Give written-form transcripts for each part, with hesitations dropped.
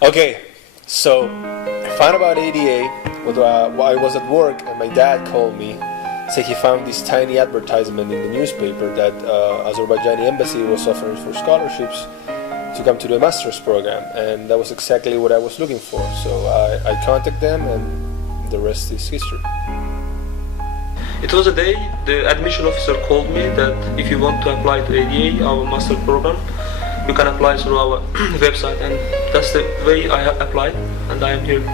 Okay, so I found about ADA while I was at work, and my dad called me. Said he found this tiny advertisement in the newspaper that Azerbaijani embassy was offering for scholarships to come to the master's program, and that was exactly what I was looking for. So I contacted them, and the rest is history. It was a day the admission officer called me that if you want to apply to ADA, our master program, you can apply through our website, and that's the way I applied, and I am here.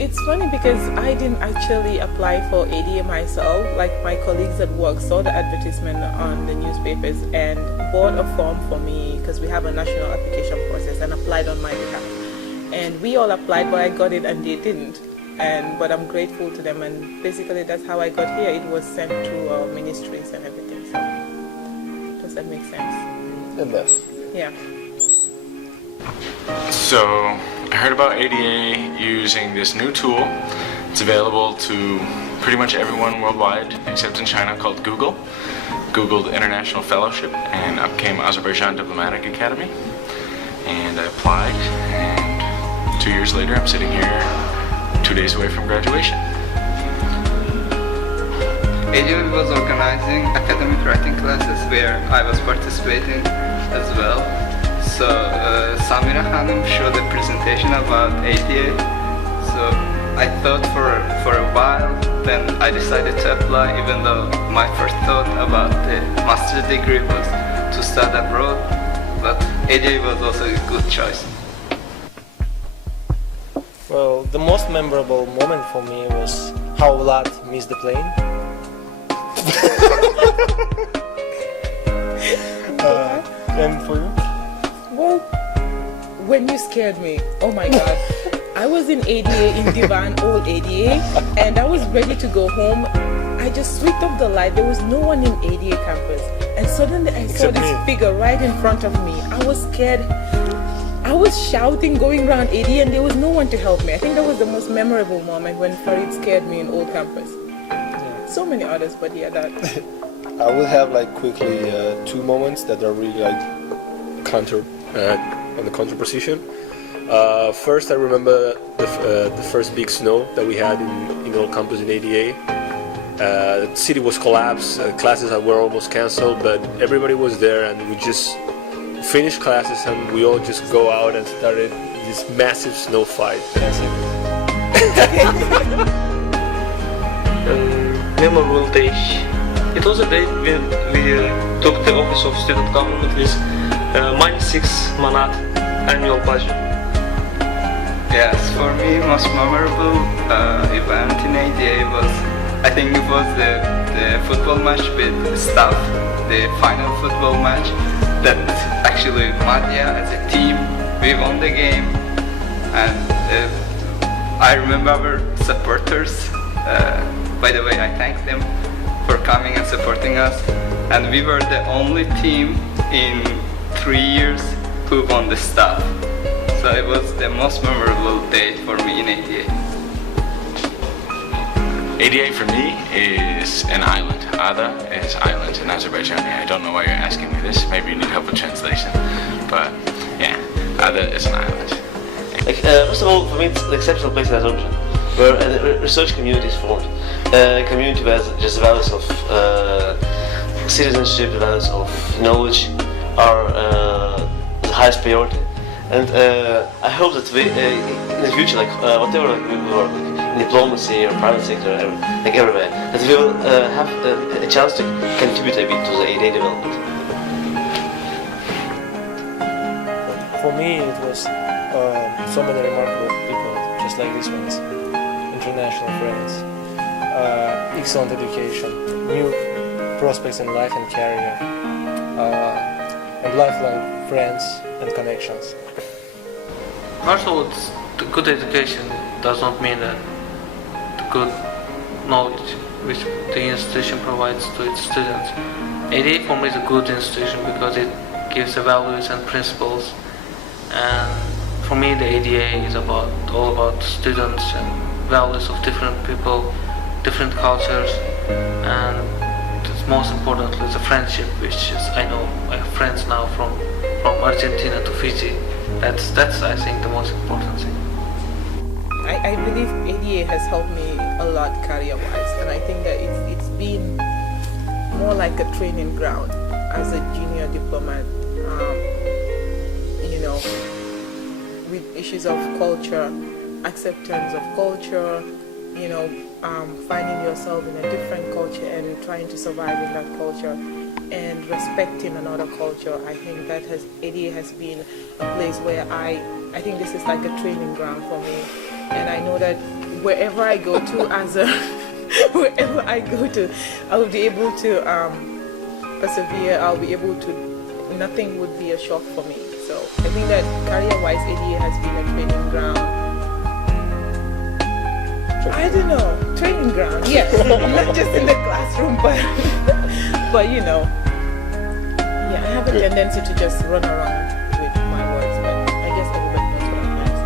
It's funny because I didn't actually apply for ADA myself. Like, my colleagues at work saw the advertisement on the newspapers and bought a form for me, because we have a national application process, and applied on my behalf. And we all applied, but I got it and they didn't. But I'm grateful to them, and basically that's how I got here. It was sent to our ministries and everything. So does that make sense? It does. Yeah. So I heard about ADA using this new tool. It's available to pretty much everyone worldwide except in China, called Google the International Fellowship, and I became Azerbaijan Diplomatic Academy, and I applied, and 2 years later I'm sitting here 2 days away from graduation. ADA was organizing academic writing classes where I was participating as well. So Samira Hanım showed a presentation about ADA. So I thought for a while, then I decided to apply, even though my first thought about the master's degree was to study abroad. But ADA was also a good choice. Well, the most memorable moment for me was how Vlad missed the plane. And for you? Well, when you scared me, oh my God. I was in ADA, in Divan, old ADA, and I was ready to go home. I just switched off the light. There was no one in ADA campus. And suddenly I saw this figure right in front of me. I was scared. I was shouting, going around ADA, and there was no one to help me. I think that was the most memorable moment, when Farid scared me in old campus. Yeah. So many others, but yeah, that. I will have quickly 2 moments that are really counter on the counter position. First, I remember the first big snow that we had in our campus in ADA. The city was collapsed, classes were almost cancelled, but everybody was there, and we just finished classes and we all just go out and started this massive snow fight. Memorable day. It was a day when we took the office of student government with -6 manat annual budget. Yes, for me, most memorable event in ADA was, I think it was the football match with staff, the final football match. That actually MADIA as a team, we won the game, and I remember our supporters. By the way, I thank them for coming and supporting us, and we were the only team in 3 years who won the staff. So it was the most memorable day for me in ADA. ADA for me is an island. Ada is island in Azerbaijani. I don't know why you're asking me this. Maybe you need help with translation. But yeah, Ada is an island. First of all, for me, it's an exceptional place in Azerbaijan, where a research community is formed. A community where just the values of citizenship, the values of knowledge are the highest priority. And I hope that we, in the future, whatever we work, in diplomacy or private sector, everywhere, that we will have a chance to contribute a bit to the ADA development. For me, it was so many remarkable people, just like these ones. International friends, excellent education, new prospects in life and career, and lifelong friends and connections. First of all, the good education does not mean that the good knowledge which the institution provides to its students. ADA for me is a good institution because it gives the values and principles, and for me the ADA is all about students and values of different people, different cultures, and most importantly the friendship, which is, I know I have friends now from Argentina to Fiji, That's I think the most important thing. I believe ADA has helped me a lot career-wise, and I think that it's been more like a training ground as a junior diplomat. You know, with issues of culture, acceptance of culture, you know, finding yourself in a different culture and trying to survive in that culture, and respecting another culture. I think that ADA has been a place where I think this is like a training ground for me, and I know that wherever I go to wherever I go to, I will be able to persevere. I'll be able to. Nothing would be a shock for me. So I think that career-wise, ADA has been a training ground. I don't know, training ground. Yes, not just in the classroom, but you know, yeah, I have a tendency to just run around with my words, but I guess everybody knows what I meant.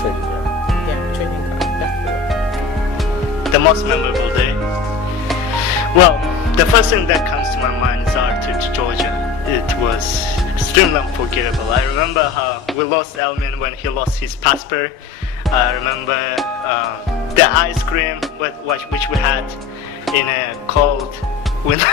Training ground. Yeah, training ground, definitely. The most memorable day? Well, the first thing that comes to my mind is our trip to Georgia. It was extremely unforgettable. I remember how we lost Elmin when he lost his passport. I remember the ice cream which we had in a cold winter.